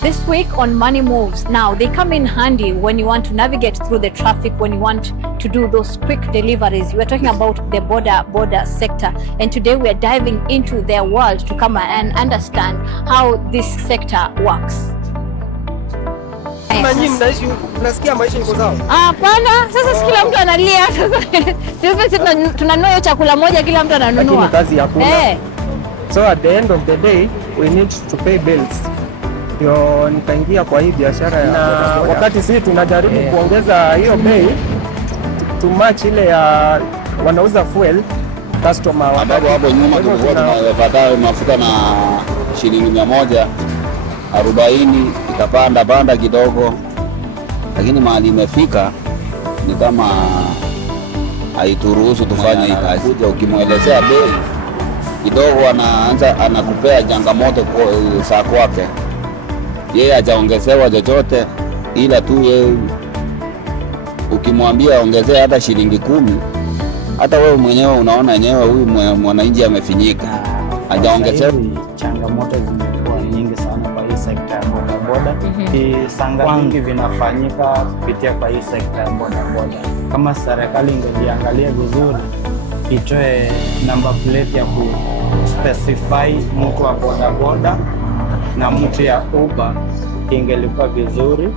This week on Money Moves, now they come in handy when you want to navigate through the traffic, when you want to do those quick deliveries. We're talking about the border sector, and today we are diving into their world to come and understand how this sector works. Hapana, sasa kila mtu analia sasa. Sisi tunanunua chakula moja, kila mtu ananunua. So at the end of the day we need to pay bills. Ndio nikaingia kwa hii biashara ya wakati sisi tunajaribu kuongeza hiyo bei to match ile ya wanauza fuel customer ambapo hapo nyuma tulikuwa tunapata mafuta na shilingi 140 ikapanda kidogo, lakini mahali imefika ni kama haituruhusu tufanye hii kazi. Ukimwelezea bei kidogo anakupea changamoto saa kwake. Yeye hajaongezewa chochote, ila tu yeye ukimwambia ongezea hata shilingi 10, hata wewe mwenyewe unaona yenyewe huyu mwananchi amefinyika. Hajaongezewa. Changamoto zimekuwa nyingi sana kwa hii sekta ya bodaboda. Sanga nyingi vinafanyika kupitia kwa hii sekta ya bodaboda. Kama serikali ingeliangalia vizuri, itoe number plate ya ku specify mtu wa bodaboda na mtu ya Uber, ingelikuwa vizuri.